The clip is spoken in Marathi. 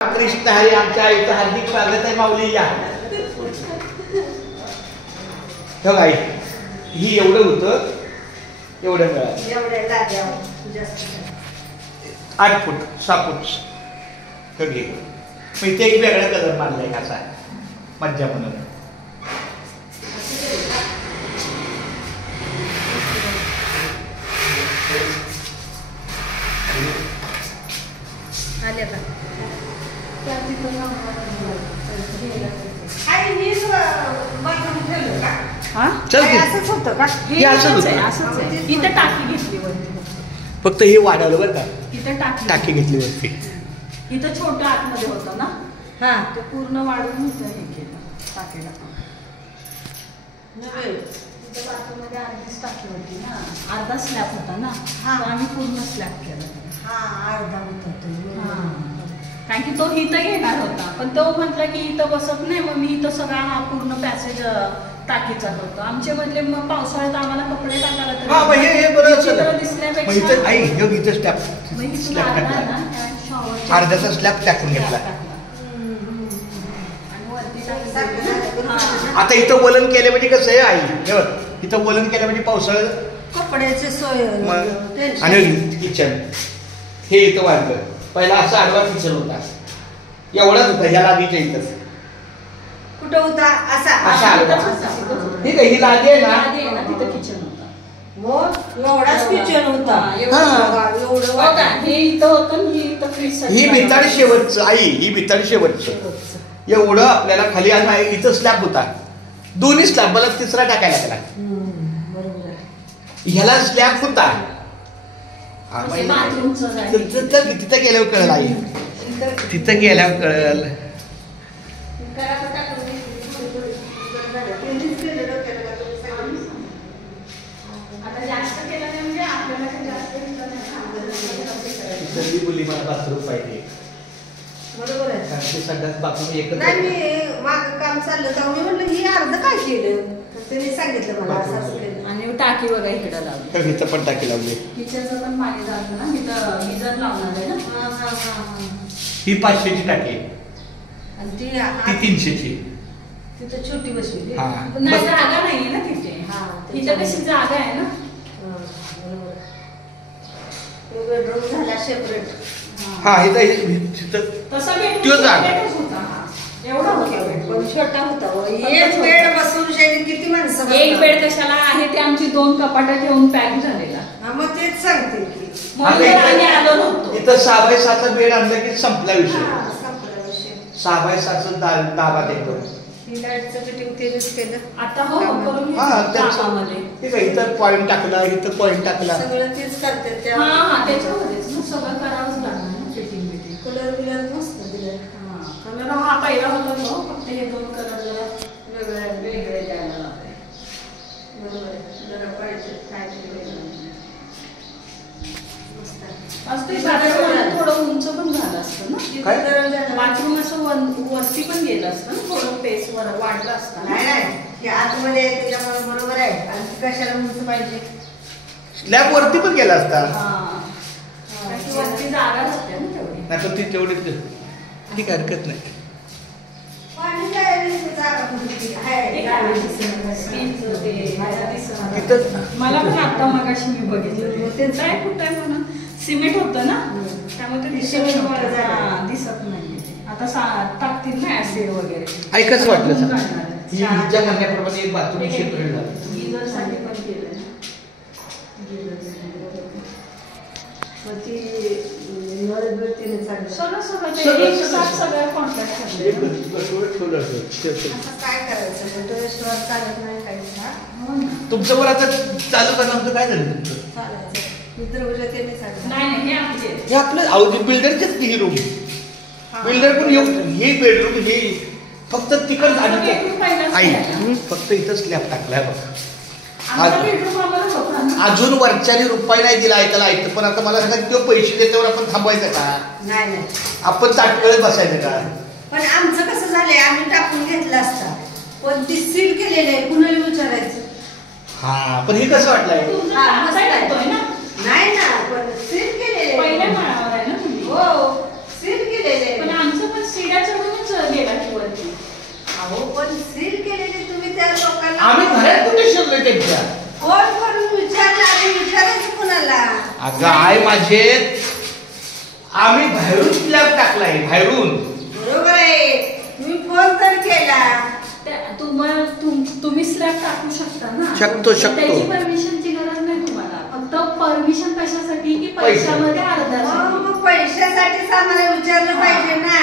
कृष्ण हरी आमच्या आईचं हार्दिक स्वागत आहे माऊली या आई ही एवढं होतं एवढं मिळालं 8 फूट 6 फूट घे मग इथे एक वेगळा कलर मारलाय असा मज्जा म्हणून फक्त हे वाढवलं बरं का इथं टाकी घेतली वरती इथं छोटं आतमध्ये होतं ना हा ते पूर्ण वाढून हे केलं टाकीला बाथरूममध्ये अर्धीच टाकी होती ना अर्धा स्लॅब होता ना आम्ही पूर्ण स्लॅब केला अर्धा होता कारण की तो इथं घेणार होता पण तो म्हटला की इथं बसत नाही मग मी इथं सगळा हा पूर्ण पॅसेज टाकीचा करतो आमचे मधले मग पावसाळ्यात आम्हाला कपडे टाकायला दिसण्यापेक्षा अर्ध्याचा स्लॅब टाकून घेतला आता इथं वलन केले म्हणजे कसं आहे आई इथं वलन केलं म्हणजे पावसाळ्यात कपड्याचे सोय आणि किचन हे इथं वाढलं पहिला असा आडवा किचन होता एवढाच होता ह्या लादीच्या इथंच कुठं होता असा ठीक आहे ही लादी आहे ना तिथं किचन होता एवढाच किचन होता हे इथं होतं ही भिताड शेवटचं आई ही भिताड शेवटचं एवढं आपल्याला खाली आणि इथं स्लॅब होता दोन्ही स्लॅब मला तिसरा टाकायला लागला ह्याला स्लॅब होता तिथं गेल्यावर कळलं आई तिथं गेल्यावर कळलं मला बाथरूम पाहिजे बरोबर आहे सगळ्यात बाथरूम एकच नाही मी मागं काम चाललं तर मी म्हणलं ही अर्ध काय केलं त्यांनी सांगितलं मला असं आणि टाकी बघा इकडं लावली इथं पण टाकी लावली किचनचं पण पाणी जातं ना इथं गिझर लावणार आहे ना ही 500 ची टाकी आणि ती 300 ची तिथं छोटी बसली नाही जागा नाहीये ना तिथे तिथं कशी जागा आहे ना बेडरूम झाला सेपरेट तसा एवढा होता पण छोटा होता एक बेड बसून किती माणसं एक बेड कशाला आहे ते आमची 2 कपाटा ठेवून पॅक झालेला मग तेच सांगते की आलो नव्हतो इथं 6x6चा बेड आणला की संपला विषय 6x6चा दाबात येतो लाईटचं फिटिंग तेच केलं आता हो ठीक आहे इथं पॉइंट टाकला इथं पॉइंट टाकला सगळं तेच करते त्याच्यामध्येच सगळं करावंच लागणार ना फिटिंग बिटिंग कलर बिलर मस्त दिले कलर हा पहिला होता तो फक्त हे 2 कलर जरा वेगळे द्यायला लागले बरोबर जरा पाहिजे काहीतरी थोडं उंच पण झालं असतं ना बाथरूम असं वरती पण गेलं असतं ना थोडं पेस वर वाढलं असतं नाही आतमध्ये त्याच्यामुळे बरोबर आहे आणि कशाला उंच पाहिजे स्लॅब वरती पण गेला असता वरती जागा असते ना तेवढी नाही पण ती तेवढी ठीक हरकत नाही मला पण आता मगाशी मी बघितलं ते काय कुठं आहे म्हणून सिमेंट होतं ना त्यामुळे ते दिसत नाही आता टाकतील ना ऍसिड वगैरे ऐकच वाटलं हिच्या म्हणण्याप्रमाणे एक बाथरूम सेपरेट झालं गिझरसाठी पण केलं सगळ्या कॉन्ट्रॅक्ट काय करायचं चालत नाही काही तुमचं बरं आता चालू करणार काय झालं हे आपलं बिल्डरचेच ही रूम बिल्डर पण हे बेडरूम हे फक्त तिकड आई फक्त इथं स्लॅब टाकलाय बघ अजून वरच्याने रुपये नाही दिला ऐकायला ऐकतं पण आता मला सांगा तो पैसे देतावर आपण थांबवायचं का नाही आपण ताटकळत बसायचं का पण आमचं कसं झालंय आम्ही टाकून घेतलं असता पण ती सील केलेलं आहे कुणाला विचारायचं हा पण हे कसं वाटलंय नाही ना पण सील केलेलं पहिल्या माळावर आहे ना तुम्ही हो सील केलेलं आहे पण आमचं शिड्या चढूनच गेला की वरती. अहो पण सील केलेली तुम्ही त्या लोकांना. आम्ही घरात कुठे शिरलोय त्यांच्या? फोन करून विचारायचं कुणाला? अगं आहे माझे, आम्ही बाहेरून स्लॅब टाकलाय, बाहेरून. बरोबर आहे, तुम्ही फोन तर केला. तुम्ही स्लॅब टाकू शकता ना. शकतो. त्याची परमिशनची गरज नाही तुम्हाला. फक्त परमिशन कशासाठी की पैशामध्ये अर्धा. मग पैशासाठीच आम्हाला विचारलं पाहिजे ना.